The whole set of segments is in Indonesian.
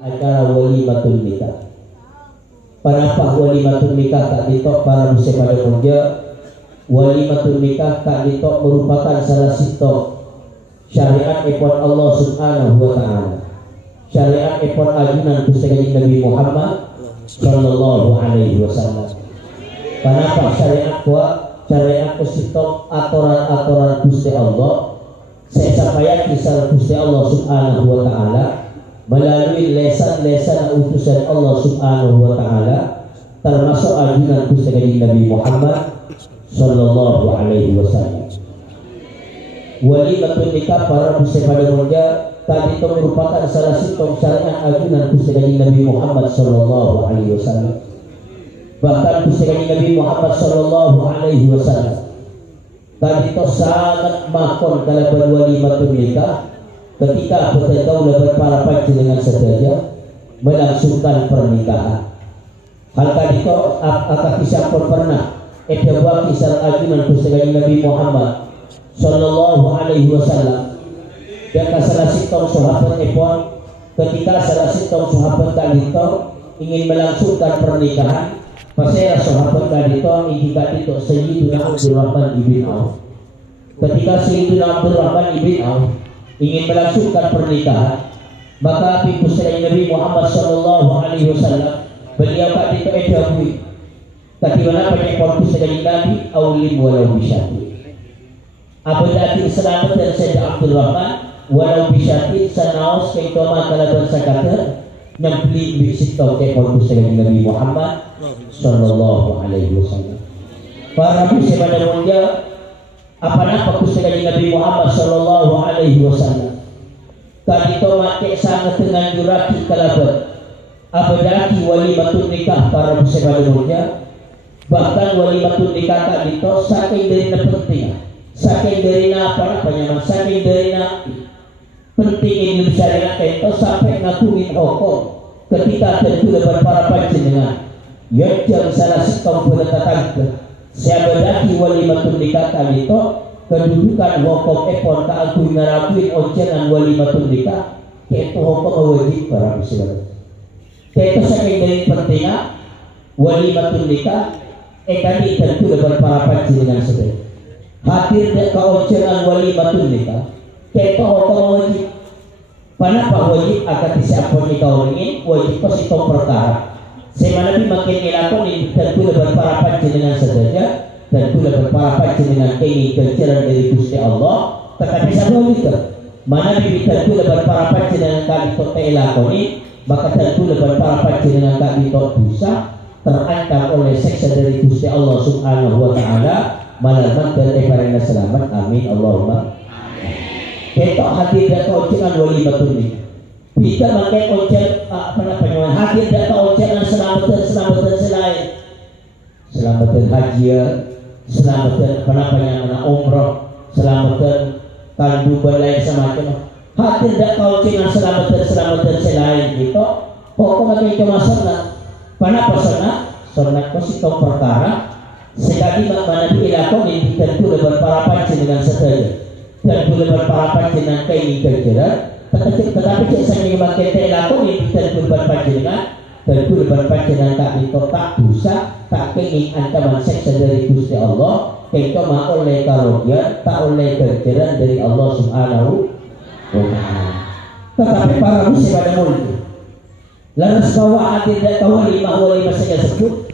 acara walimatul nikah. Panapa walimatul nikah tak ditok para muslim pada mulia. Walimatul nikah tak ditok merupakan salah satu syariat ipon Allah Subhanahu wa taala. Syariat ipon ajunan Gusti Nabi Muhammad sallallahu alaihi wasallam. Panapa syariat syariat kusito aturan-aturan Gusti Allah saya kisah Gusti Allah Subhanahu wa taala melalui lesan-lesan utusan Allah Subhanahu wa taala termasuk ajunan Gusti Nabi Muhammad sallallahu alaihi wasallam. Walimatul nikah para muslim pada mulia tadi itu merupakan salah satu syariat ajunan Gusti Nabi Muhammad sallallahu alaihi wasallam. Bahkan Gusti Nabi Muhammad sallallahu alaihi wasallam tadi itu sangat makon kalau walimatul nikah ketika bertemu para panjenengan sedaya melangsungkan pernikahan. Hal tadi itu akan kisah pernah edawah kisah ajunan Gusti Nabi Muhammad sallallahu alaihi wasallam dan salah satu sahabat epon ketika salah satu sahabat tadi itu ingin melangsungkan pernikahan pasal sahabat tadi itu indikatif Sayyidina Abdurrahman ibn Auf. Ketika Sayyidina Abdurrahman ibn Auf ingin melangsungkan pernikahan, maka Gusti Nabi Muhammad sallallahu alaihi wasallam beliau tadi itu edawah tapi mana penyekor Gusti Nabi aulim walau bisyati. Apabila selamat dan Sayyidina Abdurrahman walau bisyati sanaos kay toma kalaban sa kata nyempli bisit tau kay Gusti Nabi Muhammad sallallahu alaihi wasallam. Para muslim pada mulia apa nama Gusti Nabi Muhammad sallallahu alaihi wasallam tadi toma kay sangat dengan jurati kalaban abadaki walimatul nikah para muslim pada mulia. Bahkan walimatul nikah tadi itu saking dari penting, saking dari apa namanya, saking dari penting ini syariat itu sampai ngakuin hukum ketika tentu lebar para panjenengan yang jam salah satu penetapan siapa walimatul nikah tadi itu kedudukan hukum epon keakuin ngarakuin ocehan walimatul nikah itu hukum wajib para muslim. Itu saking dari pentingnya walimatul nikah tadi tentu lebar para panjenengan sedaya hadir ke ocehan walimatul nikah itu hukum wajib. Panapa wajib akan disiapkan nikah ini wajib itu perkara semana makin dilakoni tentu lebar para panjenengan sedaya tentu lebar para panjenengan ini kejaran dari Gusti Allah tetapi sabun itu mana tentu lebar para panjenengan kali itu dilakoni maka tentu lebar para panjenengan kali itu bisa terancam oleh seksa dari Gusti Allah Subhanahu wa taala malaman dan ibaratnya selamat amin Allahumma kita hadir data ocehan walimatul nikah kita pakai ocehan apa namanya hadir data ocehan selamatan selain selamatan haji selamatan apa namanya umrah selamatan tandu balai semacam hadir data ocehan selamatan selain gitu pokoknya kita masalah panapa sunat posito perkara sekali mana dilakukan ini tentu lebar para panjenengan sedaya tentu lebar para panjenengan kaini kejaran tetapi cek sami makin dilakukan ini tentu lebar panjenengan tentu lebar panjenengan tak itu tak dosa tak kenging ancaman seksa dari Gusti Allah kita ma oleh karunia tak oleh kejaran dari Allah Subhanahu wa taala. Tetapi para muslim pada mulia laras bawa tidak tahu walimah saja sebut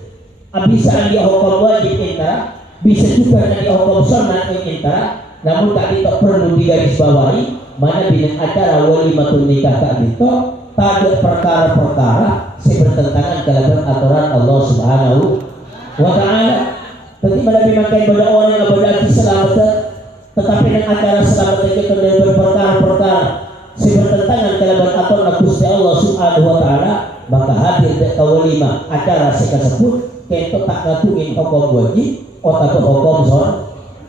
bisa dia hukum wajib kita bisa juga dia hukum sunat kita namun tak itu perlu digarisbawahi mana dengan acara walimatul nikah tak itu tak ada perkara-perkara sebertentangan dengan aturan Allah Subhanahu wa taala. Tetapi mana dimakai pada orang yang berarti selamat tetapi dengan acara selamat itu dengan perkara-perkara sebertentangan dengan aturan Gusti Allah Subhanahu wa taala maka hadir ke walimah acara sekasebut kita tak ngatuin hukum wajib atau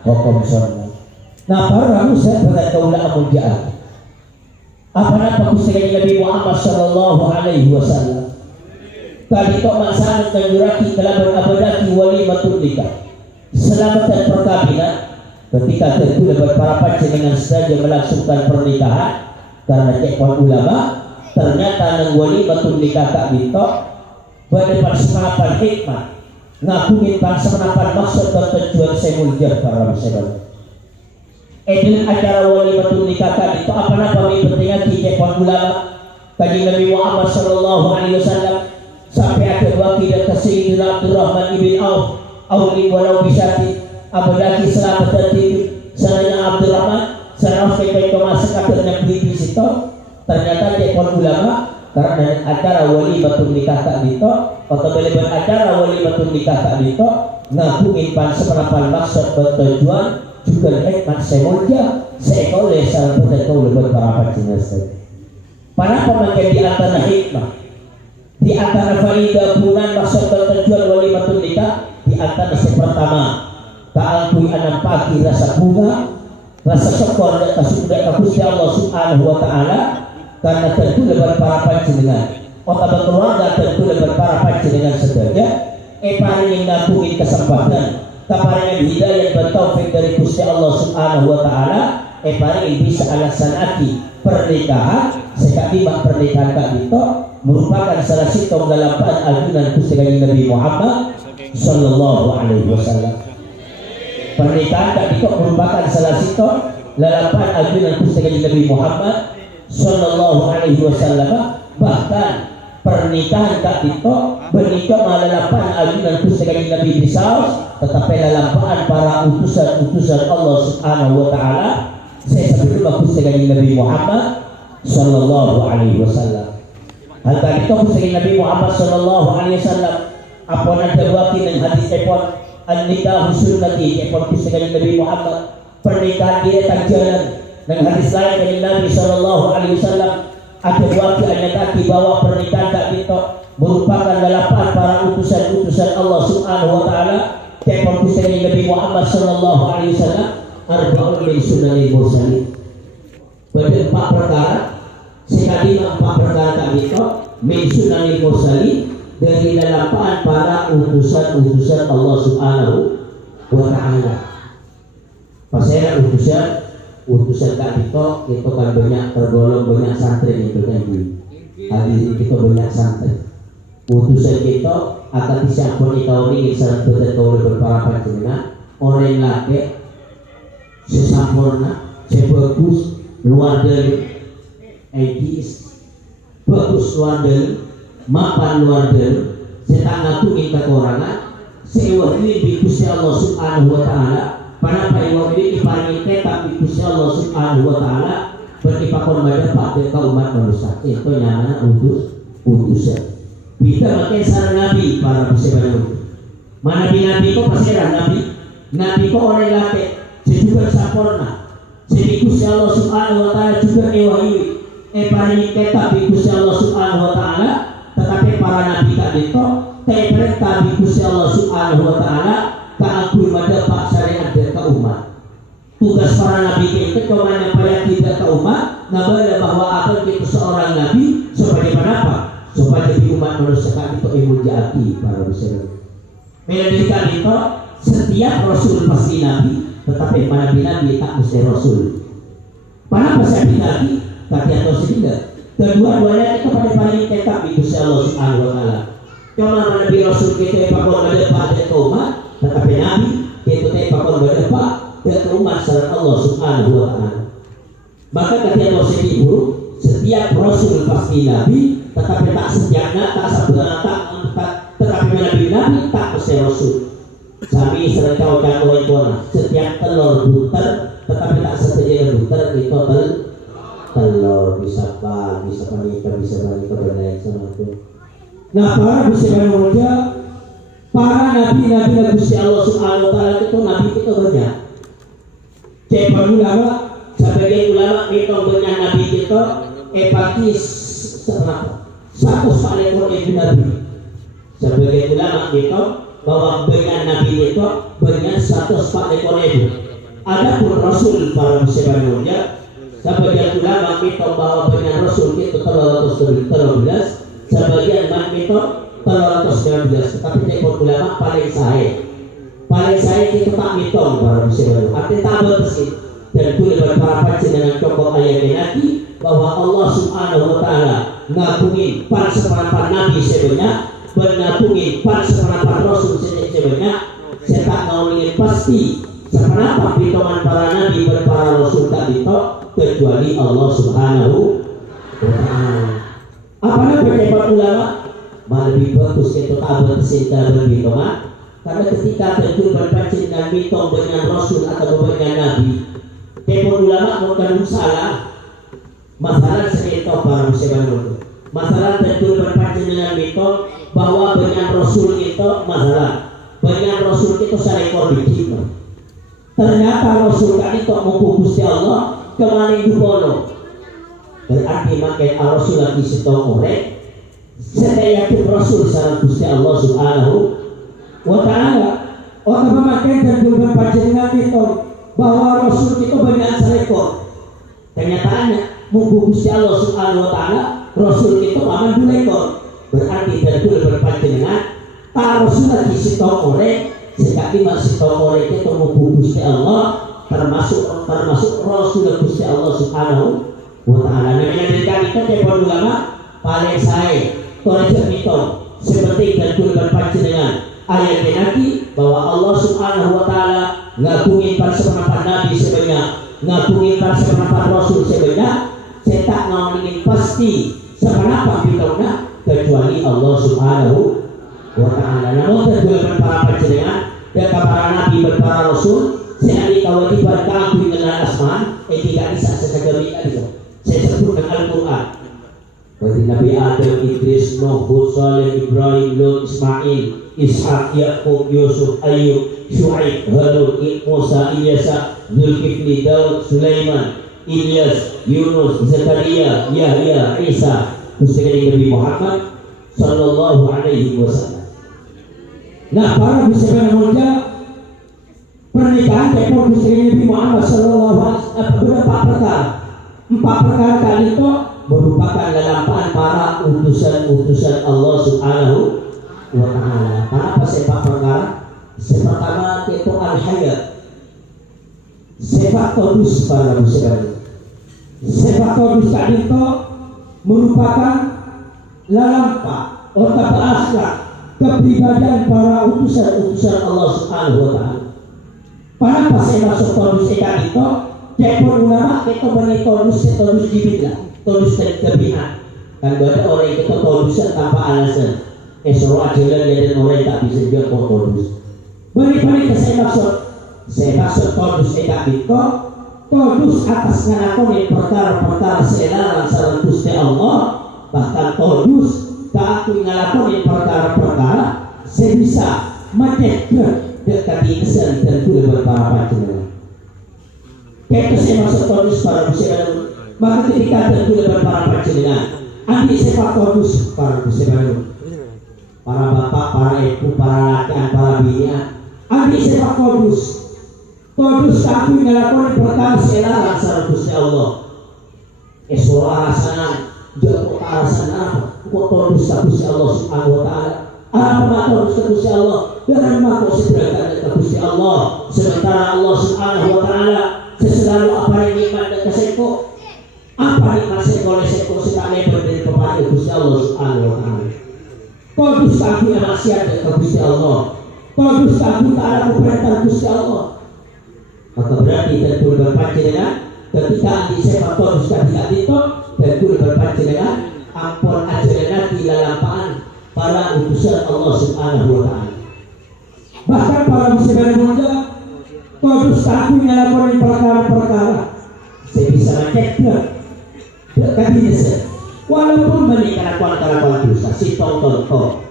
hukum sunnah. Nah para muslim pada kaulah amunjaan apa nama Gusti Nabi Muhammad sallallahu alaihi wasallam tadi kok masalah menjuraki dalam abadati walimatul nikah selamatan perkawinan ketika tentu dapat para panjenengan saja melangsungkan pernikahan karena cekwan ulama ternyata nang walimatun nikah tak ditok pada persenapan hikmah ngakungin persenapan maksud dan tujuan semulja para masyarakat. Dengan acara walimatun nikah tak ditok apa-apa pentingnya kita ulama kaji Nabi Muhammad sallallahu alaihi wasallam sampai akhir wakil dan Sayyidina Abdurrahman ibn Auf awli walau bisyati abadaki selamat tertib sananya Abdurrahman sana sebagai masuk akhir yang di situ ternyata tekon ulama karena acara walimatun nikah tak ditok atau beliau acara walimatun nikah tak ditok ngakungin seberapa maksud bertujuan juga hikmat semulja seekor lesal betul beberapa jenis. Para pemakai di antara hikmah, di antara faidah bulan maksud bertujuan walimatun nikah, di antara yang pertama, ta'alqui anam pagi rasa bunga, rasa syukur dan kasih Allah Subhanahu wa taala karena tentu lebar para panjenengan. Kota berkeluarga tentu lebar para panjenengan sedaya, paling ngakungin kesempatan, kaparing hidayah dan taufik dari Gusti Allah Subhanahu wa taala, paling bisa alasanati pernikahan sekali pernikahan kak itu merupakan salah satu dalapan ajunan Gusti Nabi Muhammad sallallahu alaihi wasallam. Pernikahan kak itu merupakan salah satu dalapan ajunan Gusti Nabi Muhammad sallallahu alaihi wasallam. Bahkan pernikahan kak itu bernikah malalapan ajunan Gusti Nabi Bisaus, tetapi lalapan para utusan Allah Subhanahu wa taala. Saya sebelum Gusti Nabi Muhammad sallallahu alaihi wasallam. Hal tadi itu Gusti Nabi Muhammad sallallahu alaihi wasallam apa nak wakil dengan hadis epon an-nikah sunnati epon Gusti Nabi Muhammad pernikahan dia tak jalan dengan hadis lain dari Nabi sallallahu alaihi wasallam ada wakil yang kaki bahwa pernikahan tak itu merupakan dalapan para utusan Allah Subhanahu wa taala epon Gusti Nabi Muhammad sallallahu alaihi wasallam arba'un min sunnahil mursalin. Pada 4 perkara sekali 4 perkara kami itu min sunnahil mursalin dari dalapan para utusan Allah Subhanahu wa taala. Pasal utusan kami itu kan banyak tergolong banyak santri itu kan hari itu banyak santri. Utusan kita akan disiapkan di tahun ini saat betul berpara panjenengan orang laki sesempurna, sebagus luar dari etis, bagus luar dari mapan luar dari setengah tuh minta kekurangan sewa ini di Gusti Allah Subhanahu wa taala pada iwa ini diparingi tetap di Gusti Allah Subhanahu wa taala beripakon pada pada umat manusia itu namanya utusan kita pakai saran Nabi para peserta mana nabi kok pasirah nabi kok orang laki juga sempurna. Jadi Gusti Allah Subhanahu wa taala juga ewahi paling tetap di Gusti Allah Subhanahu wa taala tetapi para nabi tadi itu perintah di Gusti Allah Subhanahu wa taala keakui pada pak syariat ke umat. Tugas para nabi itu cuma menyampaikan tidak ke umat ngabar bahwa apa itu seorang nabi sebagaimana apa? Supaya di umat manusia itu ilmu jati para besar. Menjadikan itu setiap rasul pasti nabi tetapi para nabi tak mesti rasul. Para nabi tapi atau sehingga kedua-duanya itu pada paling tetap di Gusti Allah Subhanahu wa taala. Cuma nabi rasul kita pakon pada pada umat, tetapi nabi itu pakon pada pada umat serta Allah Subhanahu wa taala. Maka ketika setiap setiap rasul pasti nabi, tetapi tak setiapnya tak sebenarnya tetapi nabi tak mesti rasul. Kami sering contoh itu setiap telur buter tetapi tak setia buter itu telur bisa panika berdaya sama itu. Nah para bisa mulia para nabi Gusti Allah Subhanahu wa taala itu nabi itu banyak. Cepat ulama sebagai ulama itu banyak nabi itu epatis satu paling itu nabi. Sebagai ulama itu bahwa dengan nabi itu banyak 104 ekor itu. Adapun rasul para mulia sebagian ulama itu bahwa banyak rasul itu 313, sebagian ulama itu 319. Tetapi ekor ulama paling saya itu tak mitong para mulia. Artinya tak bersih dan boleh berparapat dengan cokok ayat nanti bahwa Allah Subhanahu wa taala ngabungin para separapan nabi sebanyak, ngabungin para separapan rasul sebanyak, saya tak ngomongin pasti seberapa perhitungan para nabi dan para rasul tadi itu kecuali Allah Subhanahu wa taala. Apalagi pendapat ulama malah lebih bagus kita tahu cinta berhitungan, karena ketika tentu berpancing dengan hitung dengan rasul atau dengan nabi, pendapat ulama bukan salah. Masalah sekitar para muslimin, masalah tentu berpancing dengan hitung bahwa dengan rasul itu masalah, dengan rasul itu saya kondisi. Ternyata rasul kan itu mau Gusti Allah kemarin dulu. Berarti makin rasul lagi setong orek. Saya yakin rasul sareng Gusti Allah Subhanahu wa taala. Orang memakai dan berpancing dengan itu bahwa rasul itu banyak selekor. Kenyataannya munggu Gusti Allah Subhanahu wa taala rasul itu aman dulu ekor. Berarti dan berpancing dengan rasul lagi setong orek. Sekali masih toko itu munggu Gusti Allah termasuk rasul Gusti Allah Subhanahu wa taala. Nah, yang dikatakan itu para ulama paling saya korejak itu seperti dan berpancing dengan ayat Nabi bahwa Allah Subhanahu wa taala ngabungin para separapan nabi sebanyak, ngabungin para separapan rasul sebanyak, saya tak ngomongin pasti seberapa bidangnya kecuali Allah Subhanahu wa ta'ala. Namun terjadi para panjenengan dan para nabi dan para rasul saya kewajiban kami dengan asman tidak bisa sekali bisa saya sebut dengan Al-Quran seperti Nabi Adam, Idris, Nuh, Saleh, Ibrahim, Lut, Ismail, Ishak, Yakub, Yusuf, Ayub, Syuaib, Harun, Musa, Ilyas, Zulkifli, Daud, Sulaiman, Ilyas, Yunus, Zakaria, Yahya, Isa, Gusti Nabi Muhammad sallallahu alaihi wasallam. Nah, para muslimin mulia, pernikahan tepung Gusti Nabi Muhammad sallallahu alaihi wasallam berapa perkara? 4 perkara kali itu merupakan lalampahan para utusan-utusan Allah Subhanahu wa taala. Kenapa 4 perkara? Pertama itu al-hayat. Sifat todus para muslimin. Sifat todus tadi itu merupakan lalampah otak akhlak kepribadian para utusan-utusan Allah Subhanahu wa taala. Para pasien masuk todus tadi itu tepung ulama kita beri todus jibillah, todus kebihan. Kan ada orang itu todusan tanpa alasan. Esok ajaran dan orang tak bisa juga todus. Beri saya maksud todus tadi itu todus atas ngalakonin perkara-perkara selaras sareng Gusti Allah, bahkan todus tak ngalakonin perkara-perkara sebisa mencegah dekat insan dan juga berpara panjenengan. Kita saya masuk todus para muslimin, maka ketika dan juga berpara panjenengan, ambil sifat todus para muslimin, para bapak, para ibu, para laki, para bini, ambil sifat todus. Todus tapi ngelakuin perkara selaras sareng Gusti Allah. Esok alasan, jauh alasan apa? Kok todus Gusti Allah Subhanahu wa taala? Apa todus Gusti Allah? Dengan makhluk sederhana ke Gusti Allah. Sementara Allah Subhanahu wa taala selalu apa yang nikmat dan keseko. Apa nikmat seko seko sekali dari kepada Gusti Allah Subhanahu wa taala. Todus tapi maksiat ke Gusti Allah. Todus tapi taat perintah Gusti Allah. Maka berarti tentu berpanjenengan ketika di sepak todus tadi itu tentu berpanjenengan ampun ajaran di lalampahan para utusan Allah Subhanahu wa taala. Bahkan para muslimin muda todus tapi melakukan perkara-perkara saya bisa mencegah dekat desa walaupun menikah kelakuan dosa si contoh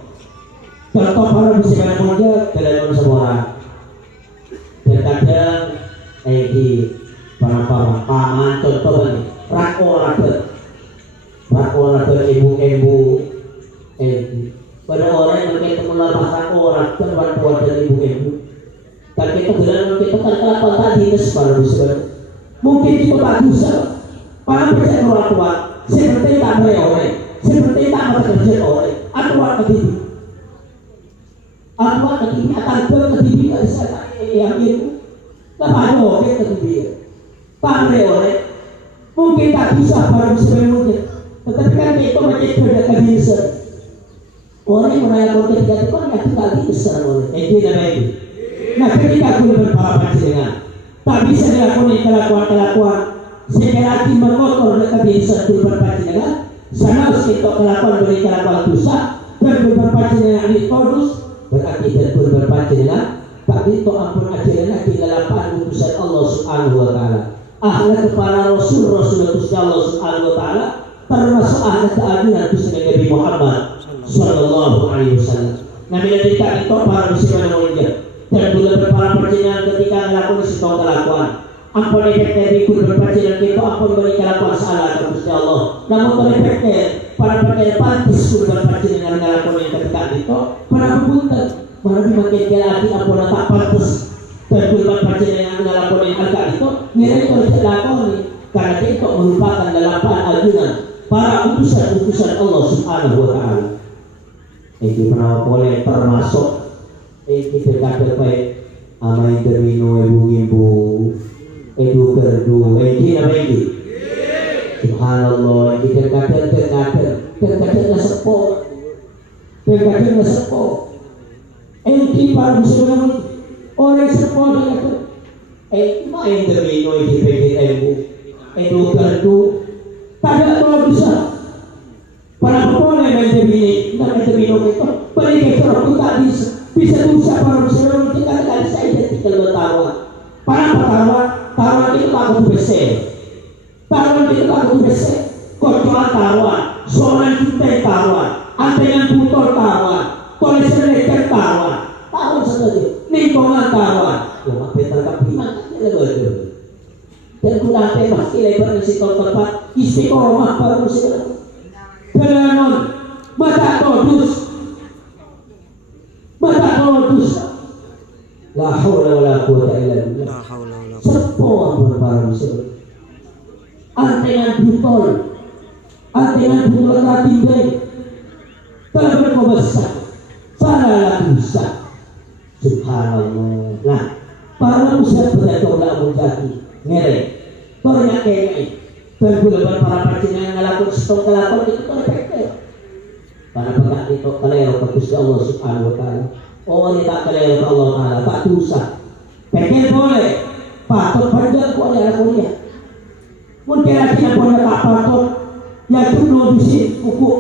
para muslimin muda dalam seorang terkadang di para paman contoh ini rakola ibu-ibu pada orang yang berkaitan melarang orang buat dari ibu-ibu. Tapi kita bilang kita kan kelakuan tadi itu para muslimin. Mungkin kita bagus para percaya orang tua seperti tak beroleh, seperti tak bekerja oleh aturan begini. Aturan begini akan berketibi dari saya yang itu. Kepada orang ketibi, pandai oleh mungkin tak tak bisa para muslimin. Tetapi kan itu macam tidak kebiasaan. Orang yang menayangkan ketika itu kan tidak bisa oleh. Itu namanya itu. Nah ketika aku berpara panjenengan, tak bisa dilakukan kelakuan-kelakuan sekali mengotor kebiasaan berpara panjenengan. Sana harus kita kelakuan dari kelakuan dosa dan berpara panjenengan ditodus berarti dan berpara panjenengan. Tapi itu ampun ajaran di dalam utusan Allah Subhanahu Wa Taala. Akhlak kepada Rasul-Rasul Allah Subhanahu Wa Taala termasuk akhlak keadilan Gusti Nabi Muhammad Sallallahu Alaihi Wasallam. Nabi ketika itu para muslimin mulia dan juga para perjalanan ketika melakukan sesuatu kelakuan. Ampun efeknya ikut berperjalanan itu ampun beri kelakuan salah kepada Gusti Allah. Namun efeknya para perjalanan pantas berperjalanan melakukan yang ketika itu para pembunuh malah dimakai hati ampun tak pantas dan berperjalanan yang melakukan yang agak itu nilai itu harus dilakukan karena itu merupakan dalam ajunan para utusan Allah Subhanahu Wa Taala. Ini pernah boleh termasuk ini terkadang baik amai termino ibu edu kerdu ini apa ini? Subhanallah ini terkadang sepo ini para muslimin oleh sepo dengan main termino ini bagi edu kerdu tidak tahu bisa para pemulai main termino itu bagi kita tak bisa dosa para muslimin kita tidak bisa identikal bertawa para tawa itu takut besar tawa itu takut besar kotoran tawa soalan kita tawa antengan putar tawa kolesterol tawa saja lingkungan tawa cuma betul tapi makanya betul dan kulate pasti lebar di situ tempat istiqomah para muslimin belanon mata kodus la haula wala quwwata illa billah sepo para muslimin antengan butol katinggai tak besar salah dosa subhanallah. Nah para muslimin berdoa menjadi ngere banyak kayak bergulungan para perjalanan ngelakuin stok kelakuan itu efektif karena bekat itu kaleo kepada Allah Subhanahu Wa Taala. Oh ini tak kaleo Allah Taala tak dosa pikir boleh patut perjalanan boleh akunya mungkin lagi yang boleh tak patut yang tuh bisi buku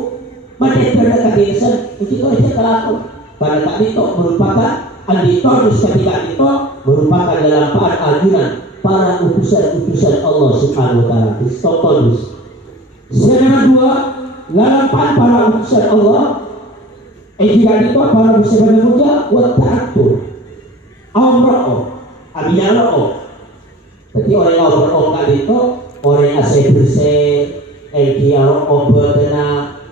macam berdekat desa itu aja kelakuan karena tak itu merupakan anditonus ketika itu merupakan dalam ajunan para utusan Allah Subhanahu Wa Taala. Istotonus. Yang kedua, dalam para utusan Allah, jika itu para utusan muda buat teratur, amroh, abiyaloh. Jadi orang yang amroh kali itu orang yang asal bersih, dia obatnya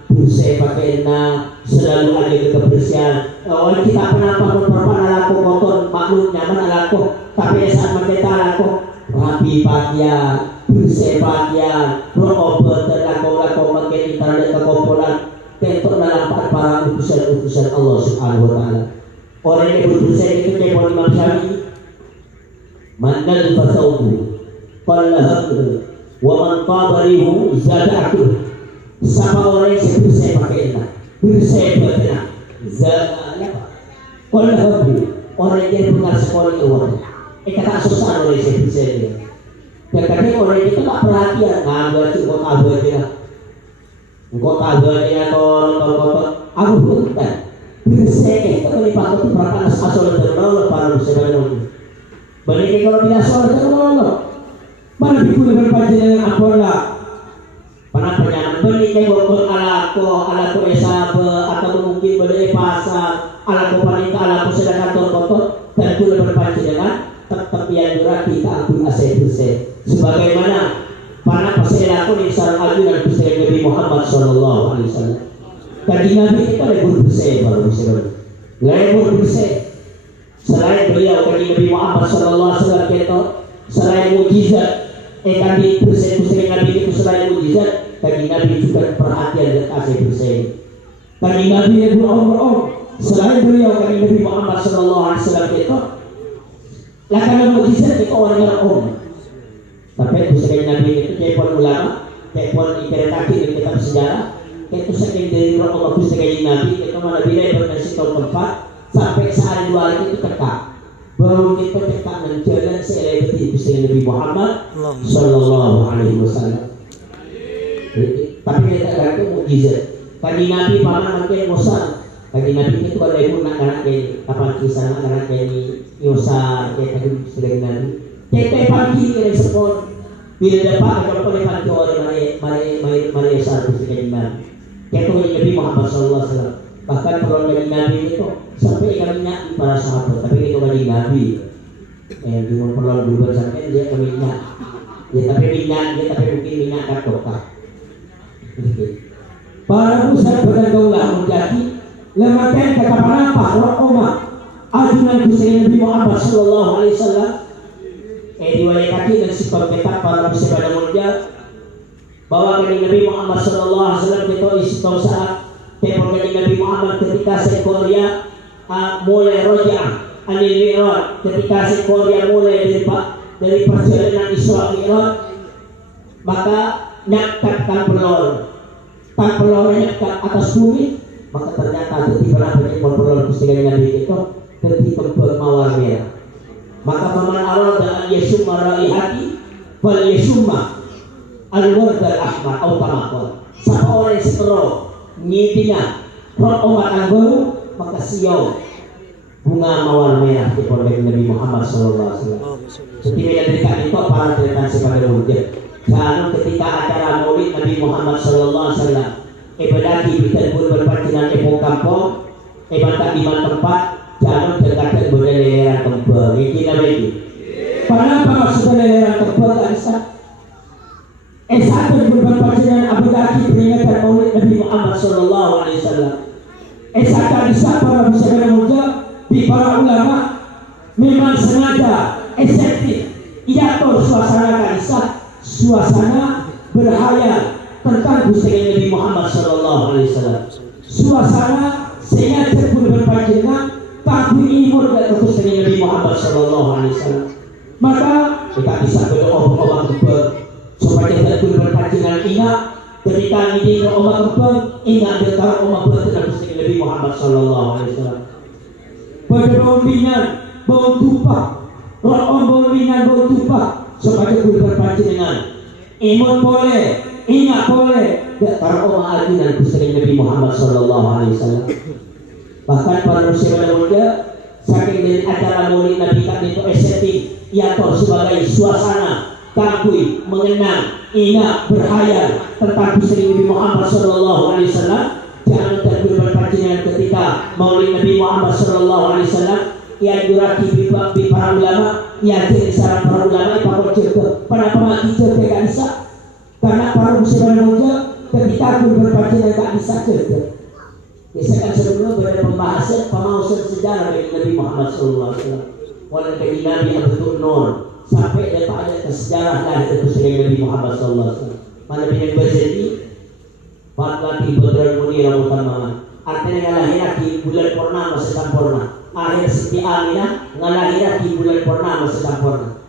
bersih pakainya selalu ada kebersihan. Orang kita pernah perempuan alaku kotor maklum nyaman alaku tapi saat mereka alaku rapi pakaian bersih pakaian berobat dan laku makin internet kekumpulan tentu dalam para utusan Allah Subhanahu Wa Taala. Orang yang bersih itu kepada Imam Syafi'i manal fasauhu qallahu wa man qabarihu zada'atuh. Sama orang yang bersih pakaian bersih badan zalanya qallahu orang yang bukan sekolah itu kata susah oleh saya dan kadang orang itu tak perhatian ngambil cukup kabel dia engkau kabelnya kotor aku bukan bersih itu melipat itu berapa asal terlalu para muslimin balik kalau tidak asal terlalu mana bikul berpajangan apalah para penyaman beli kebokol alaku esabe atau mungkin beli pasar alaku panita alaku sedangkan kotor dan gula berpajangan tetap yang juga kita ambil aset sebagaimana para pasien di sarang ajunan Gusti Nabi Muhammad Sallallahu Alaihi Wasallam. Kaji Nabi kita lebih bersih para muslimin, lebih bersih. Selain beliau kaji Nabi Muhammad Sallallahu Alaihi Wasallam kita selain mujizat, kaji bersih Nabi itu selain mujizat, kaji Nabi juga perhatian dan kasih bersih. Kaji Nabi itu selain beliau kaji Nabi Muhammad Sallallahu Alaihi Wasallam kita lakukan mujizat itu orang yang tapi Gusti Nabi itu cepon ulama tekon ikeretaki di kitab sejarah itu saking dari Allah Gusti Kanjeng Nabi itu mana bila bernasi tahun tempat sampai saat dua hari itu tekak baru kita tekak menjalan selebriti Gusti Nabi Muhammad Sallallahu Alaihi Wasallam. Tapi kita ada itu mukjizat. Kanjeng Nabi paman makin bosan. Kanjeng Nabi itu kalau ibu nak anak ini kapan kisah nak anak ini yosa kita tadi Gusti Nabi. Kita pagi kita sepon bila dapat kalau boleh pagi oleh mari satu Gusti Kanjeng Nabi. Kita Nabi Muhammad Sallallahu Alaihi Wasallam. Bahkan perlu Kanjeng Nabi itu sampai kalinya para sahabat. Tapi itu Kanjeng Nabi cuma perlu dulu sampai dia ke minyak. Dia tapi mungkin minyak kartoka. Para pusat bergaulah menjadi lembaga kekapanan Pak Umar ajunan Gusti Nabi Muhammad Sallallahu Alaihi Wasallam. Diwayakati dan sifat kita para pusat bergaulah bahwa Nabi Muhammad Sallallahu Alaihi Wasallam itu istiqomah saat tempoh Nabi Muhammad ketika sekolah mulai rojah anil mi'raj ketika sekolah mulai dari perjalanan Isra Mi'raj maka nyakat pelor nyakat atas bumi maka ternyata ketika berapa pelor Gusti Nabi itu ketika bermawar merah maka paman awal dan yasumma raihati fal yasumma al-ward al-ahmar atau tamakor siapa orang yang seteroh ngitingan roh omat yang baru maka siau bunga mawar merah di pondok Nabi Muhammad Sallallahu Alaihi Wasallam. Setiap yang dekat itu para cerita sebagai wujud. Jangan ketika acara Maulid Nabi Muhammad Sallallahu Alaihi Wasallam, ibadati berkumpul berpacinan di kampung, ibadah di tempat, jangan dekat berleleran tempel. Ini lagi. Kenapa maksudnya leleran tempel tak bisa? Saat berpacinan abadati peringatan Maulid Nabi Muhammad Sallallahu Alaihi Wasallam. Saat bisa para musyawarah muda di para ulama memang sengaja esentif iatur suasana kaisah suasana berhayal tentang Gusti Nabi Muhammad Sallallahu Alaihi Wasallam suasana sengaja pun berpacinan tapi imur dan Gusti Nabi Muhammad Sallallahu Alaihi Wasallam maka kita bisa berdoa supaya kita pun berpacinan ingat ketika ini obat kembang ingat dekat obat bertemu Gusti Nabi Muhammad Sallallahu Alaihi Wasallam. Pada pembinaan bau tupak, orang pembinaan bau tupak supaya kita berpacinan imun boleh, ingat boleh dekat obat ajunan Gusti Nabi Muhammad Sallallahu Alaihi Wasallam. Bahkan para muslim muda saking dari acara Maulid Nabi itu estetik iatur sebagai suasana takui mengenang ingat berhayal tentang Gusti Nabi Muhammad Sallallahu Alaihi Wasallam. Jangan terlalu berpacinan ketika Maulid Nabi Muhammad Sallallahu Alaihi Wasallam yang duraki di para ulama yang jadi saran para ulama para cerita pada pemati cerita tak bisa karena para muslim muda ketika berpacinan tak bisa cerita. Biasakan sebelumnya pada pembahasan pemausan sejarah dari Nabi Muhammad Sallallahu Alaihi Wasallam. Walau dari Nabi yang betul nur sampai daripada sejarah lahir Gusti Nabi Muhammad Sallallahu Alaihi Wasallam. Mana bin Bazali Fatwati Badrul Munir utama. Artinya ngalahir di bulan purnama sesempurna. Akhir Siti Aminah ngalahir di bulan purnama sesempurna.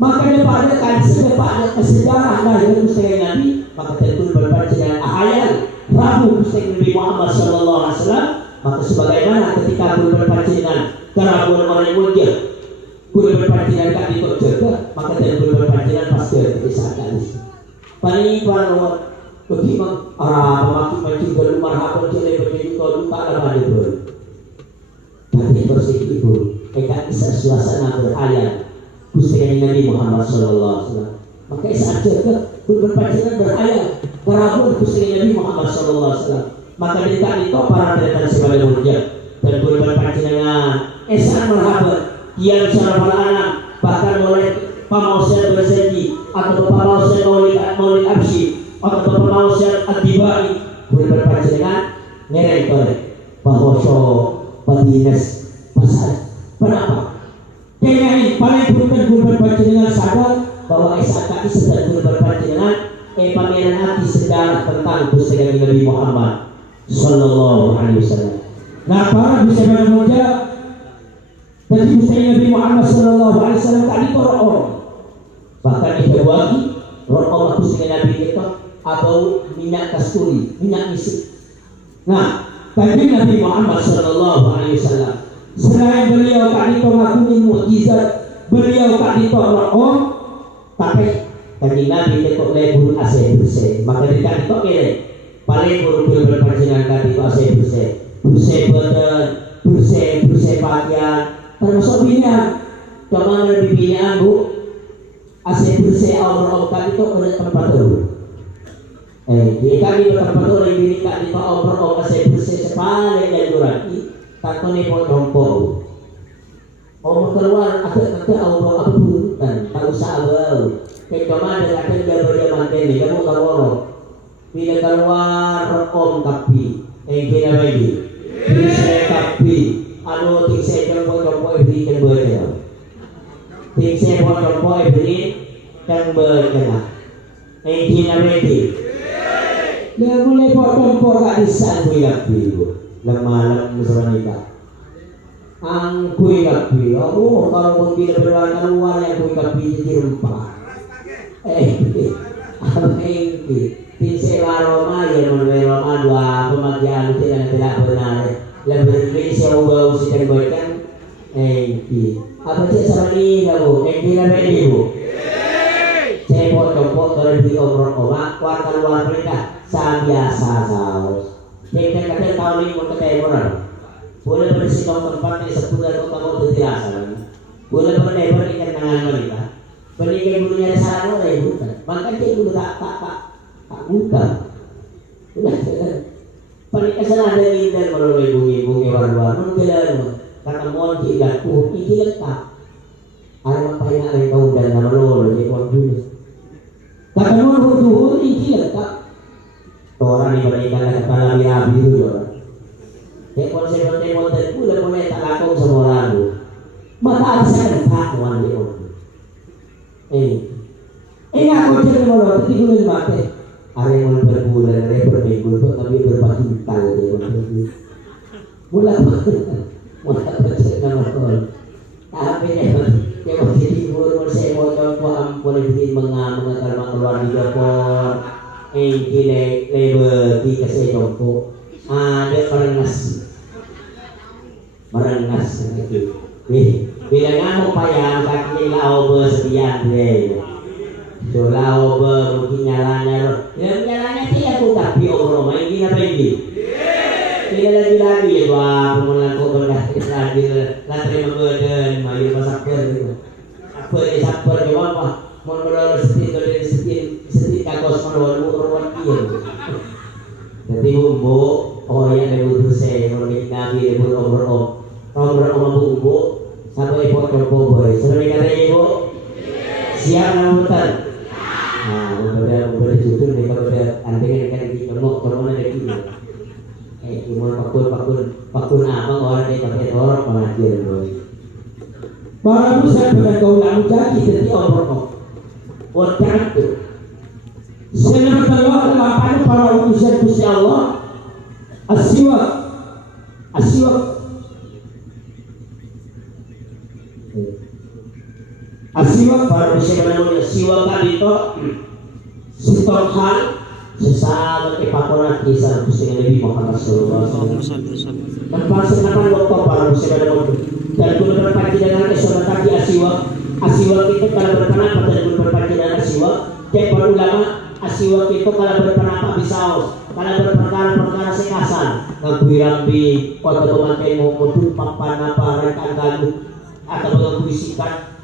Maka daripada daripada sejarah lahir Gusti Nabi maka tentu berbaca dengan ayat Rabu Gusti Nabi Muhammad Sallallahu Alaihi Wasallam. Maka sebagaimana ketika berbaca dengan kerabuan orang wujud boleh berpacinan kami kok jaga maka tidak boleh berpacinan pasti ada kesalahan. Paling para bagaimana pemakai juga rumah hakon jadi begitu kalau lupa apa itu. Tapi bersih itu kita bisa suasana berhayal Gusti Nabi Muhammad Sallallahu Alaihi Wasallam. Maka saat jaga berpacinan berhayal kerabat Gusti Nabi Muhammad Sallallahu Alaihi Wasallam. Maka dekat itu para datang sebagai wujud dan boleh berpacinan saat merhabat yang secara anak bahkan mulai pemausian berjanji atau pemausian maulid absi atau pemausian adibai boleh berpacinan ngerek bahwa so padinas pasal kenapa? Kayaknya paling bukan berpacinan sadar bahwa saat kaki sedang berpacinan pameran hati sejarah tentang Gusti Nabi Muhammad Sallallahu Alaihi Wasallam. Nah para bisa muda jadi Gusti Nabi Muhammad Sallallahu Alaihi Wasallam tadi para orang bahkan itu lagi roh Gusti Nabi itu abau minyak kasturi, minyak misik. Nah, Kanjeng Nabi Muhammad sallallahu alaihi wasallam selain beliau kadito ngakumin mukjizat, beliau kadito roh, tapi Kanjeng Nabi tekok lebur ase bersih. Maka tidak kadito kene paling buru berpanjenengan kadito ase bersih. Bersih badan, bersih pakaian, termasuk binian. Kemana lebih binian bu? Ase bersih Allah kadito oleh tempat dulu. Jika di tempat dulu lebih kadito Allah ase bersih sepale yang duraki. Takoni po dompo. Omong keluar ada Allah apa burutan, tak usah abau. Kemana ada gabar manten kamu kaworo. Bila keluar om tapi kena lagi. Bisa tapi anu ting saya dompo di kemana. Ting saya dompo di kemana. Kena lagi. Dia mulai dompo gak disanggup lagi. Lemah bersama kita. Angkui kapi, kalau pun bila keluar yang kui kapi jadi rempah. Tinsela Roma yang menurut Roma dua pemakian tidak benar. Lebih siapa bau sedang buatkan. Apa sih sama ini kamu? Tidak ready bu. Saya potong dari di obrol keluar mereka biasa saus. Kita kadang tahun ini mau ketemu orang. Boleh bersih tempat yang seputar kamu terbiasa. Boleh berdebur ikan tangan mereka. Berikan bulunya salah orang bukan. Maka dia bulu tak bukan. Pernikah sana ada indah melalui bungi luar mungkin kata mohon tidak ini lengkap. Ada apa yang ada tahu dan nama lo jadi tuan dulu. Kata mohon ini lengkap. Orang yang berikan kepala birabi itu orang. Konsep-konsep dan pula boleh tak lakukan semua lalu. Maka saya tak wan dia. Aku jadi malu tapi boleh mati. Ada yang berbulan, ada yang berminggu, tapi berpahitkan dia. Mula baca nama Tuhan. Tapi dia masih dihibur, saya mau coba boleh bikin mengatal keluar di dapur. Kini lebar di kasih jompo. Ada merengas gitu. Bila kamu payah kaki lau bersediaan deh. Lau mungkin nyalanya. Nyalanya tidak aku tapi orang main gini apa ini? Tidak lagi ya wah pemulaan kau berdah lagi lantri membadan mayu masak ber. Apa ini saper jawab apa? Mau berlalu setit kagos menolong dia. Jadi bumbu oh yang lebih bersih menurut Nabi lebih om bumbu sampai potong boboy. Sering kata ibu siap namutan. Udah jujur nih kalau udah antengan kan di kemok ada gini. Cuma pakun apa orang dia pakai orang pengajian boy. Para besar dengan kau lalu jadi jadi om. Wadah tu. Senang keluar lapan para utusan Gusti Allah. Asiwak. Asiwak para utusan namanya siwak kadito. Sitokhan sesama kepakona kisah Gusti Nabi Muhammad sallallahu alaihi wasallam. Dan pasangan waktu para utusan namanya dan guna berpaci dengan kesolat kaki asiwak itu kalau berpendapat dan guna berpaci dengan asiwak. Jadi para ulama asiwak itu kalau berpendapat bisaus, kalau berperkara sekasan, ngagui rambi, kota pemakai mau modul papan apa rekan galu atau mengagui sikat,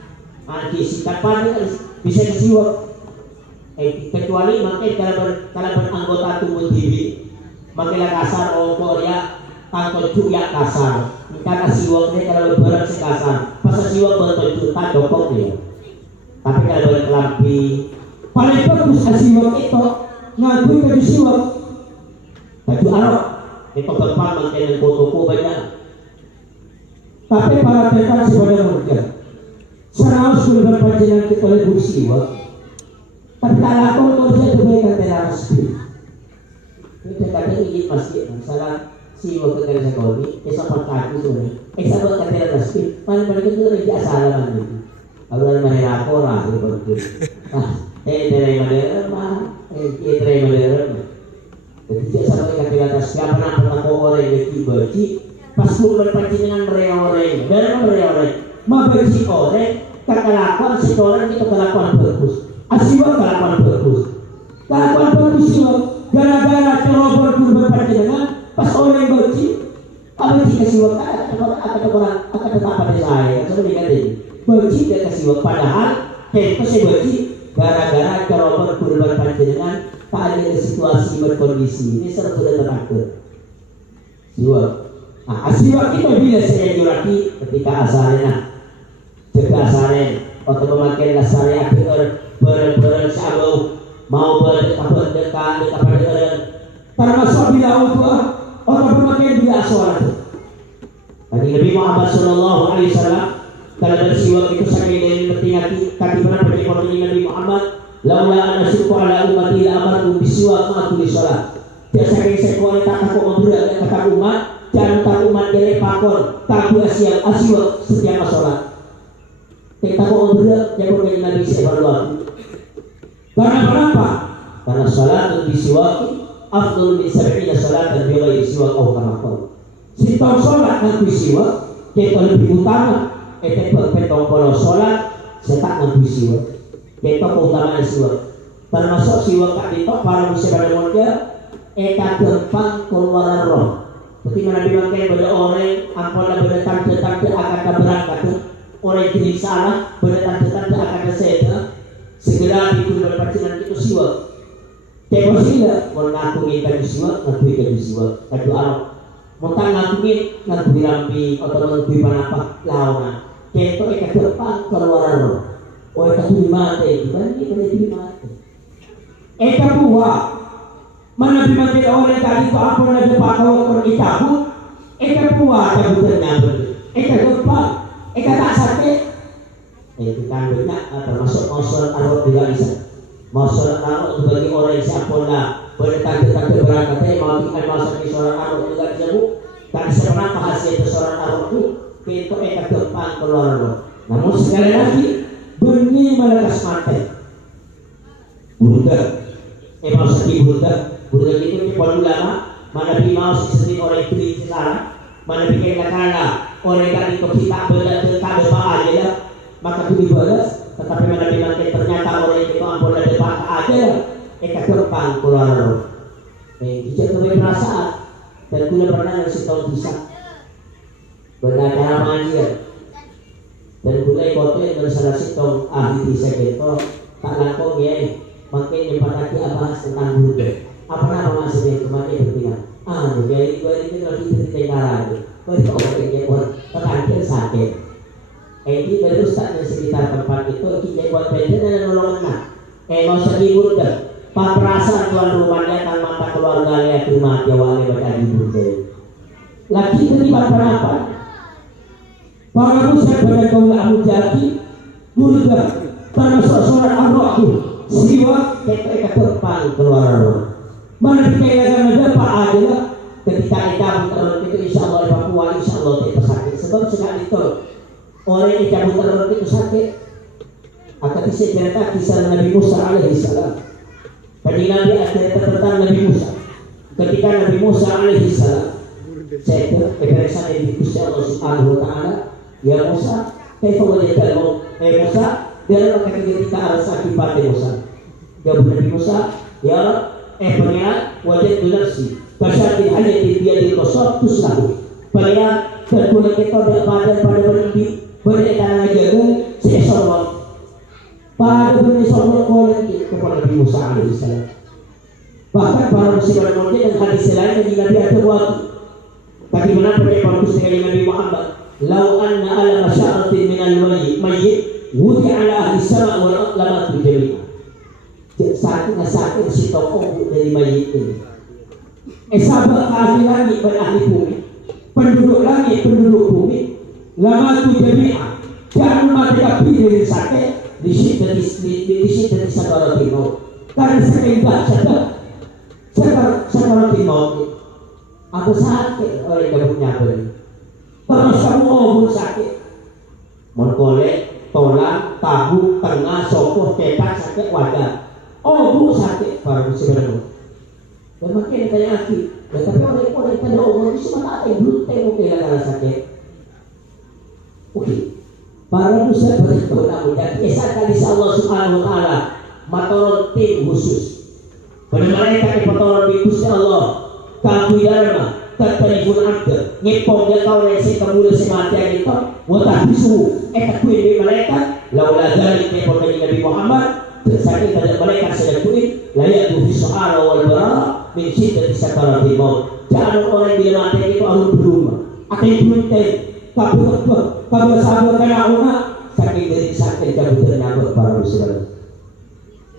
sikat pada bisa asiwak. Kecuali makai kalau beranggota tubuh TV, makailah kasar Korea, tangkol juga kasar. Karena asiwak ini kalau berberat sekasar, pas asiwak bertujuh tak jokok dia. Tapi kalau berkelampi paling bagus asiwak itu ngagui ke asiwak baju Arab itu tempat mungkin toko banyak. Tapi para dekat sebenarnya mungkin seraus sudah berpanjangan kita oleh asiwak. Tapi kalau kau dia kebaikan dalam masjid. Kita kadang ingin masjid masalah siwak ke dalam sekolah ini, esok kaki sudah. Esok ke dalam masjid, paling itu sudah biasa lah. Kalau mana rakor lah, Dari Madura, dari Madura. Jadi tidak sampai kaki atas siapa nak pernah orang yang dibaci pas bulan pancingan orang dan orang membaci orang kelakuan seorang itu kelakuan bagus, asiwa kelakuan bagus siwa gara-gara ceroboh bulan pancingan pas orang yang baci apa jika siwa akan tetap pada saya sudah dikatakan baci dia kasiwa padahal kita baci gara-gara ceroboh bulan pancingan tak ada situasi berkondisi ini serta sudah terakhir siwa. Nah, siwa itu bila saya juraki ketika asalnya jaga asalen atau memakai lasarnya ber sabau mau berdekat termasuk bila utuh atau memakai bila sholat. Tadi Nabi Muhammad SAW kalau bersiwa itu sakit dari bertingati kaki pernah berjumpa dengan Nabi Muhammad laula anasyuku ala ummati la amartu bisiwak ma kulli salat. Biasa kaya sekone tak aku membura kata umat jangan tak umat jelek pakon tabu asiwak setiap salat. Kita aku membura yang berkait Nabi sallallahu. Karena kenapa? Karena salat bisiwak afdal min 70 salatan bi ghairi siwak aw kama qala. Sintau salat dengan bisiwak kita lebih utama petong polo salat setak dengan bisiwak. Kita keutamaan siwak termasuk siwak kak ditok para muslim pada muda eka gampang keluaran roh seperti mana dimakai pada orang ampun pada tanda-tanda akan berangkat orang jenis salah pada tanda-tanda akan kesehatan segera dikundul percinan itu siwak tepos tidak mau ngakungin kaji siwak ngakui kaji siwak kadu arab mau tak ngakungin ngakui rampi atau ngakui panapa launa kita eka gampang keluaran roh. Oh, itu dimati, gimana ini dimati? Eka buah, mana dimati orang tadi itu apa nak pakai orang ikabu? Eka buah ada bukannya, eka gempa, eka tak sakit. Itu kan banyak termasuk masalah arwah juga bisa. Masalah arwah bagi orang siapa nak bertanda-tanda berangkat, mau ikan masalah di seorang arwah juga bisa bu. Tak sebenarnya hasil seorang arwah itu, itu eka gempa keluar. Namun sekali lagi. Benih malakas mati Buddha mau sedih Buddha itu pun ulama mana mau sedih orang itu sekarang mana bikin nakala orang yang itu kita berdekat aja ya maka itu dibalas tetapi mana bilang ternyata orang itu ampun depan aja ya gampang keluar bisa tuh perasaan dan kita pernah ngasih tahu bisa berada manjir dan mulai kota yang salah satu ahli bisa gitu tak laku ya makin cepat lagi bahas tentang Buddha apa nama maksudnya kemarin berbilang jadi gue ini lagi cerita cara gue orang yang buat terakhir sakit ini dari ustaz di sekitar tempat itu kita buat pensiun dan nolongnya mau sedih Buddha pak perasaan tuan rumahnya kan mata keluarga ya terima jawabnya baca di Buddha lagi terlibat berapa para muslim pada kaum Abu Jaki Buddha termasuk seorang arwahku siwa kita terpang keluar mana dikaitan ada pak aja ketika kita berterus itu insya Allah di Papua insya Allah kita sakit sebab sekali itu orang yang cabut terus itu sakit akan dicerita kisah Nabi Musa alaihissalam tadi Nabi ada tentang Nabi Musa ketika Nabi Musa alaihissalam saya keberesan yang dikusah Allah subhanahu wa ta'ala ya Musa, kaifa wajadtahu? Musa, dalam kita harus akibat Musa. Jawab Nabi Musa, ya pengiran wajadtu nafsi kasyati hayati biyadil qasab tuslahu. Pengiran terkulit kita badan pada berhenti berdekatan jaga sesorot. Pada berhenti sorot kulit kepada Nabi Musa alaihissalam. Bahkan para muslim dan hadis lain yang Nabi ada waktu. Bagaimana percaya sekali Nabi Muhammad Lau anna ala masyaratin minal mayyit wudi ala ahli sama wal aqlamat bijami'ah sakit si tokoh dari mayyit ini sahabat ahli langit dan ahli bumi penduduk langit, penduduk bumi lamatu jami'ah jangan mereka pilih sakit di situ sakaratul maut karena sakit sakaratul maut aku sakit oleh gabungnya beri terus semua pun sakit mau golek, tolang, tahu, tengah, sopoh, cetak, sakit, wadah ditanya lagi. Ya, tapi orang tanya Allah itu cuma tak ada belum tengok kehilangan sakit. Oke, para muslim berdoa dan esok kali Allah Subhanahu Wa Taala maturun tim khusus. Pada mereka yang pertolongan di Gusti Allah, kamu dharma, tertelefon anda, ngepong dia tahu resi kamu dah sematian itu, wah bisu, kuih di mereka, laulah dari ngepong dari Nabi Muhammad, tersakit dari mereka sedang kuih, layak tu fisohara wal bara, mencinta di sakaratul maut. Jangan orang bila mati itu harus berumah, akan diminta. Kabel sahabat kena una sakit dari sakit kabel ternyata para muslim.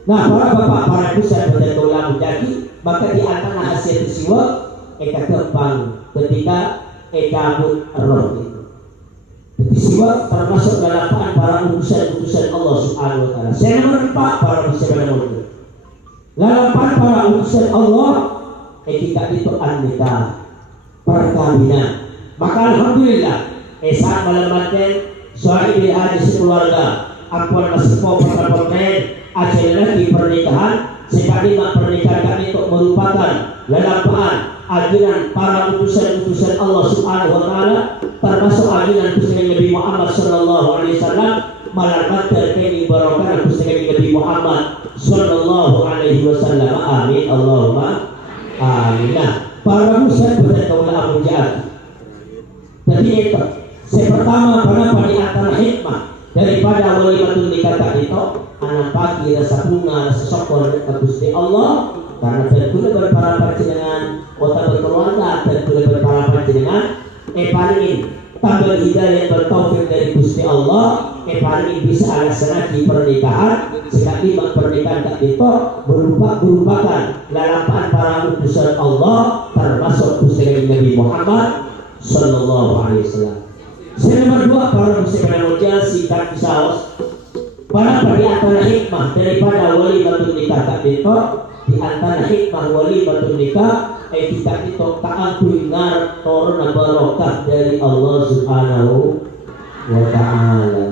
Nah para bapak para pusat pada ulama jadi maka di antara hasil peristiwa eka kembang ketika eka roh itu. Peristiwa termasuk dalam para utusan Allah Subhanahu Wa Taala. Saya menempat para muslim dalam para utusan Allah ketika itu nikah perkawinan. Maka alhamdulillah saat melamatkan suami di hadis keluarga ampun masih mau perempuan ajaran di pernikahan sekali pernikahan itu merupakan lelampahan ajaran para utusan Allah Subhanahu Wa Taala termasuk ajaran Nabi Nabi Muhammad Sallallahu Alaihi Wasallam melamatkan kini barokah Nabi Muhammad Sallallahu Alaihi Wasallam. Amin Allahumma amin. Nah, para muslim berkata Abu Jahal tadi itu pertama kenapa di antara hikmah daripada walimatul nikah itu anak pagi rasa bunga rasa syukur kepada Gusti Allah karena terguna berpara panjenengan kota berkeluarga terguna berpara panjenengan paling tambah hidayah bertaufik dari Gusti Allah paling bisa alasan di pernikahan sekali pernikahan itu merupakan lalapan para utusan Allah termasuk Gusti Nabi Muhammad Sallallahu Alaihi Wasallam. Saya nomor 2 para muslim yang sikap kisaos para di antara hikmah daripada walimatul nikah itu di antara hikmah walimatul nikah kita itu ta'aduingar turun barokah dari Allah Subhanahu Wa Taala.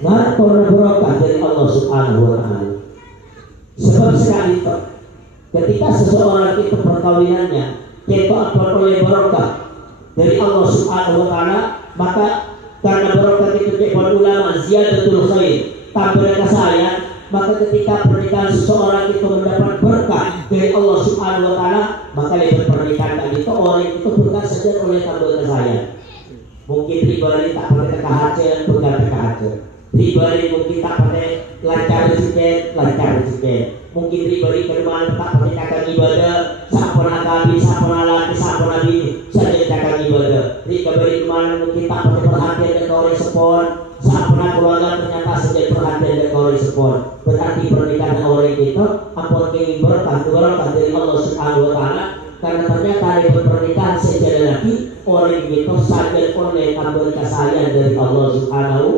Ngar turun barokah dari Allah Subhanahu Wa Taala. Sebab sekali itu ketika seseorang itu perkawinannya kita akan oleh barokah dari Allah Subhanahu Wa Taala, maka karena barokah itu para ulama ziyadatul khair tambah kasayang, maka ketika pernikahan seseorang itu mendapat berkah dari Allah Subhanahu Wa Taala, maka lewat pernikahan itu orang itu bukan saja oleh tambah kasayang. Mungkin pribadi tak pakai kehajar, bukan kehajar. Pribadi mungkin tak pakai lancar rezeki. Mungkin pribadi kemana tak pakai kakak ibadah, sampun akabi, sampun alaki, sampun abini, saja kakak ibadah. Pribadi kemana mungkin tak pakai perhatian dan kau respon, sampun keluarga ternyata saja perhatian dan kau respon. Berarti pernikahan orang itu ampun kini berkah dari Allah Subhanahu Wa Taala. Karena ternyata dari pernikahan sejalan lagi orang itu saja oleh tambah kasayang dari Allah Subhanahu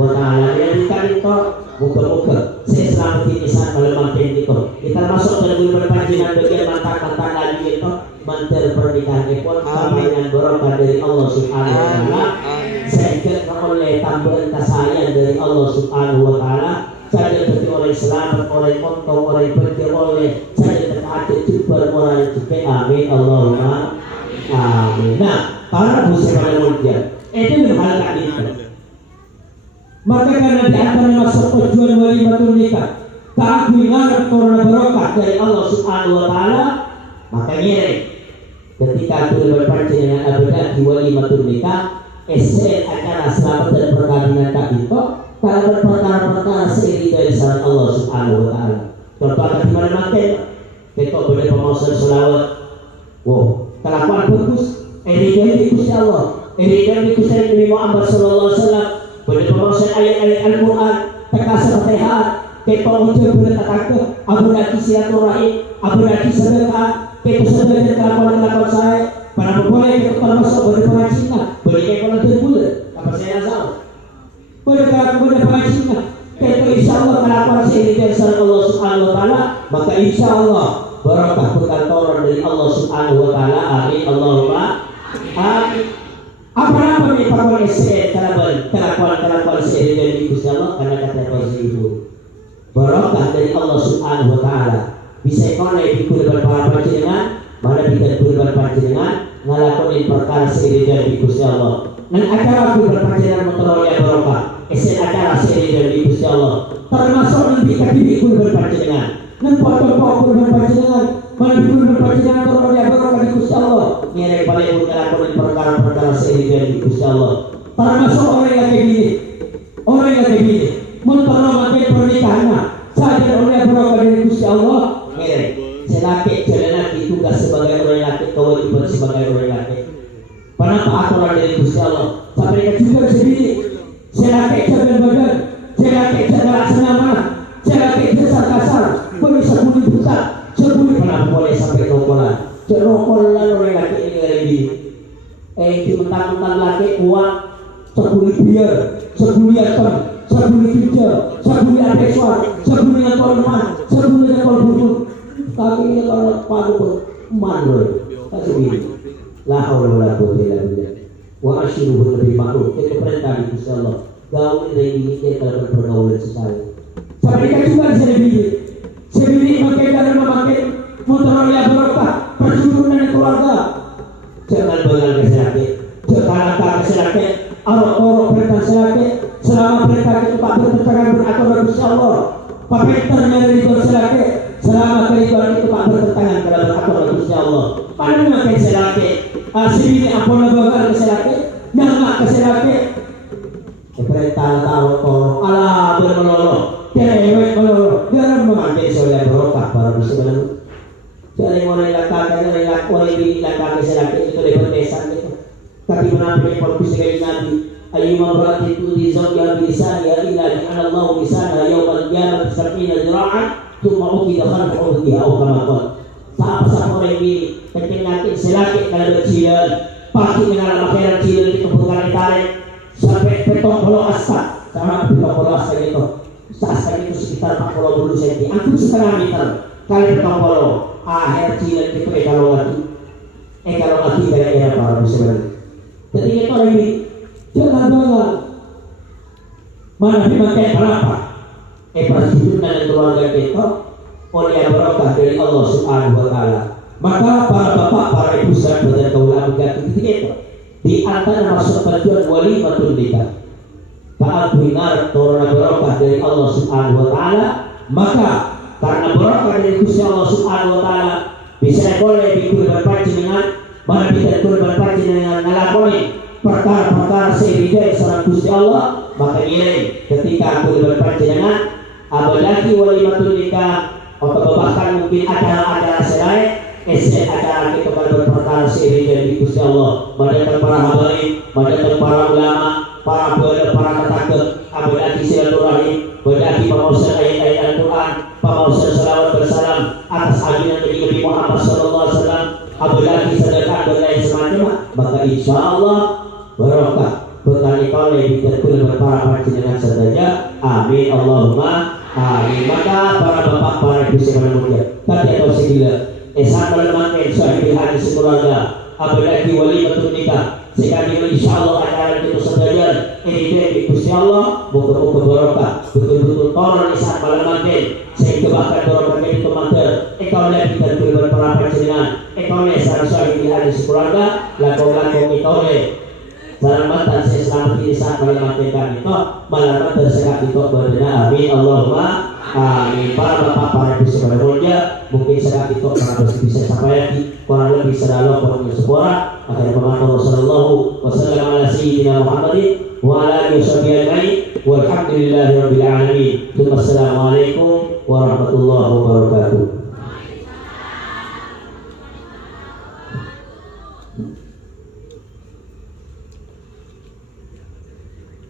Wa Taala. Yang itu muka-muka saya selalu titisan malam itu kita masuk dalam berpanjangan bagian mantan lagi itu mantan pernikahan itu sama dengan barokah dari Allah Subhanahu Wa Taala. Saya kira oleh tambahan kasayang dari Allah Subhanahu Wa Taala saja bagi orang selamat, orang untung, orang pergi oleh saja terkait juga orang juga. Amin Allahumma amin. Nah para muslim yang mulia itu hal ini. Maka karena di antara masuk tujuan walimatul nikah keagungan korona barokah dari Allah Subhanahu Wa Taala, makanya ketika itu berpanjangan abad di walimatul nikah acara selamat dan perkawinan itu karena perkara-perkara seiring dari syarat Allah Subhanahu Wa Taala. Contoh di mana-mana kita boleh pemausan selawat, kelakuan bagus, dari Gusti Allah, dari Gusti Nabi Muhammad Sallallahu Alaihi Wasallam. Boleh pemausan ayat-ayat Al-Quran, tekasa Fatihah, kita ucap boleh takut, abu lagi silaturahim, abu lagi sedekah, kita sedekah kelakuan saya, para boleh kita termasuk boleh pengajian, boleh kita kalau terbulat, apa saya tahu, boleh pengajian, kita insya Allah kelakuan saya dari Allah Subhanahu Wa Taala, maka insya Allah barakah perkantoran dari Allah Subhanahu Wa Taala. Amin Allahumma amin. Apa-apa nih para SE kelakuan SE dari Gusti Allah karena kata Rasul itu barakah dari Allah Subhanahu Wa Taala bisa kono dikuliban para panjenengan mana dikuliban panjenengan ngalakonin perkara seiridan di Gusti Allah. Nang acara kuliban panjenengan motoroleh barokah esen acara seiridan di Gusti Allah termasuk nanti kadiri kuliban panjenengan nang foto-foto kuliban panjenengan mana dikuliban panjenengan motoroleh barokah di Gusti Allah ngerek paling ngalakonin perkara-perkara seiridan di Gusti Allah termasuk orang yang kayak gini memperoleh pernikahannya sadar oleh barokah dari Gusti Allah ngerek selaki jalan ditugas sebagai orang laki kewajiban sebagai orang laki kenapa aturan dari Gusti Allah sampai juga sendiri selaki jalan badan selaki jalan laksana selaki dasar kasar boleh sebuli besar sebuli kenapa boleh sampai rokolan rokolan orang laki ini dari di mentang-mentang laki uang sebuli biar sebuli atom sebuli kerja sebuli adeksuar sebuli ngekol sebuli ngekol bubur tapi ini kalau padu mandor kasih ini la haula wala quwwata illa billah wa ashiruhu bil ma'ruf itu perintah di Gusti Allah gaul dari ini kita dalam pergaulan sesama sampai juga sebini makai dalam memakai motor yang barokah perjuangan keluarga jangan bengal keselake jangan keselake arok-arok perintah selake selama perintah itu tak bertentangan beraturan Gusti Allah pakai dari selake selama keribuan itu tak bertentangan dalam aturan Gusti Allah. Mana memakai selake? Sini apa nabagal selake? Nama selake? Perintah tahu Allah bermelolo, cerewet melolo. Jangan memakai soleh barokah para muslimin. Jadi mulai lakukan selake itu dari pesan itu. Tapi menampilkan fokus dari Nabi. Ayyuma beratin tudi zawjah bilisan ya illa Allah bisana yawmal qiyamah sab'ina zira'an cuma ukida khalfu dia atau kama qala sapa orang ini keting nanti selaki kalau kecilan pasti dengan makanan kecil itu bukan tarik sampai petong polo asap sama petong polo asap itu asap itu sekitar 40 cm antum setengah meter kali petong polo akhir kecil itu kalau lagi dari para muslimin jadi itu orang ini jangan banget mana dimakai berapa persetujuan dan keluarga kita oleh barokah dari Allah Subhanahu wa taala. Maka para bapak, para ibu sahabat dan kaum wanita itu di antara maksud tujuan walimatul nikah. Taat benar turun barokah dari Allah Subhanahu wa taala, maka karena barokah dari Gusti Allah Subhanahu wa taala bisa boleh dikurban panjenengan, mana bisa kurban panjenengan ngalakoni perkara-perkara seridai seorang Gusti Allah, maka nilai ketika kurban panjenengan apalagi walimatul nikah atau bahkan mungkin acara-acara selain acara kita kalau berperkara seiring dari Gusti Allah mendatang para habaib, mendatang para ulama, para budak, para ketakut apalagi silaturahim, apalagi pemausan ayat-ayat Al-Quran, pemausan salawat bersalam atas ajaran Nabi Muhammad SAW, apalagi sedekah dan lain semacam, maka insya Allah barokah berkali-kali diterima para panjenengan saja. Amin Allahumma amin. Maka para bapak, para ibu sekalian mulia, tadi atau segila esan melemakan sahibul hadis keluarga, apalagi walimatul nikah. Sekali insya Allah acara itu sebagian ini dari Gusti Allah, muka-muka barokah, betul-betul tolong esan melemakan sehingga bahkan barokah itu mantel. Kalau lihat kita dulu para panjenengan, kalau esan sahibul hadis keluarga, lakon-lakon itu oleh salamatan saya selamat ini saat melemakan itu malam tersekat itu berdana. Amin Allahumma amin. Para bapak, para ibu sekalian mulia, mungkin sekat itu karena bisa sampai lagi kurang lebih sedalo kurang sebuah akhirnya Muhammad sallallahu wasallam ala sayyidina Muhammadin wa ala alihi washabihi walhamdulillahi rabbil alamin. Assalamualaikum warahmatullahi wabarakatuh.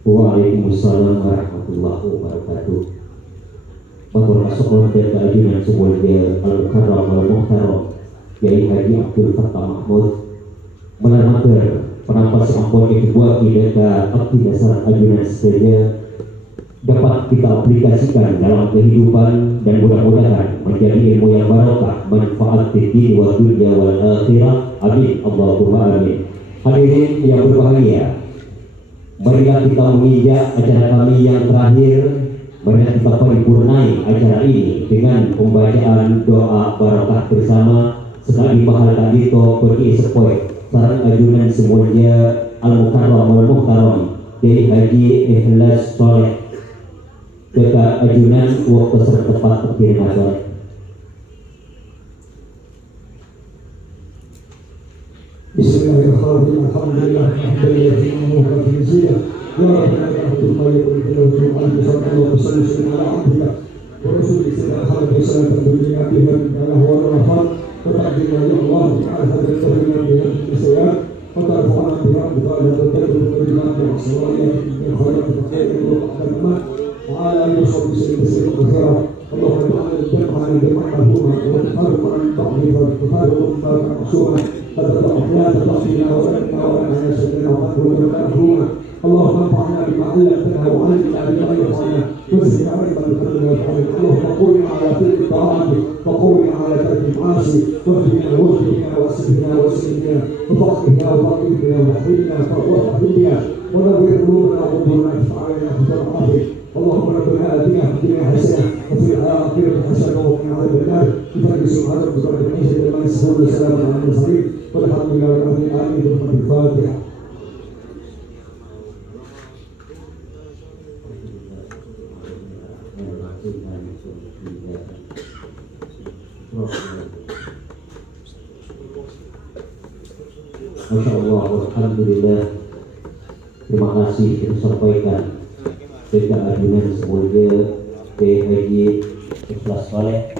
Waalaikumsalam warahmatullahi wabarakatuh. Matur masuk dan kajian sebuah Al-Karam Al-Muhtaram Kiai Haji Abdul Fattah Mahmud menerangkan penampas ampun yang dibuat di akti dasar ajunan saja dapat kita aplikasikan dalam kehidupan dan mudah-mudahan menjadi ilmu yang barokah, manfaat di dunia wa dunya wal akhirah. Amin Allahumma amin. Hadirin yang berbahagia, marilah kita menginjak acara kami yang terakhir Marilah kita paripurnai acara ini dengan pembacaan doa barakah bersama sekali pahala dito pergi sepoi sarang ajunan semuanya al-mukarram wal-muhtaram dari Haji Ikhlas Soleh dekat ajunan waktu sertepat pengiriman. Bismillahirrahmanirrahim. Alhamdulillah ya rabbana lakal hamdu wa sallallahu alaihi wa rasulih sallallahu alaihi wasallam wa rafat وتقديم الله تعالى تكريما بهذه السيئات وترفعنا بها بقاعدة التكبر والإيمان بالصلاة بالخيرات والخير والرحمة وعلى آله وصحبه وسلم كثيرا اللهم اجعلنا الجمع جمعا مرحوما وتفرقا عن بعضه وتفرقا مقصوما لا تضع فينا ولا ولا سيدنا وقدرنا مأثوما اللهم انفعنا بما علمتنا وعلمنا بما ينفعنا وزد علما بفضلك وفضلك اللهم قونا على تلك طاعتك وقونا على ترك المعاصي واهدنا واسلمنا واسلمنا وفقهنا وفقهنا وحينا وفقهنا ونور قلوبنا وقبورنا اشفعنا في العافيه اللهم ربنا اتنا في الدنيا حسنه وفي الاخره حسنه وقنا عذاب النار بفضل سبحان ربك رب العزه عما يصفون وسلام على المرسلين والحمد لله رب العالمين الفاتحه. Masya Allah, alhamdulillah. Terima kasih disampaikan dekat ajunan semuanya Haji Ikhlas Soleh.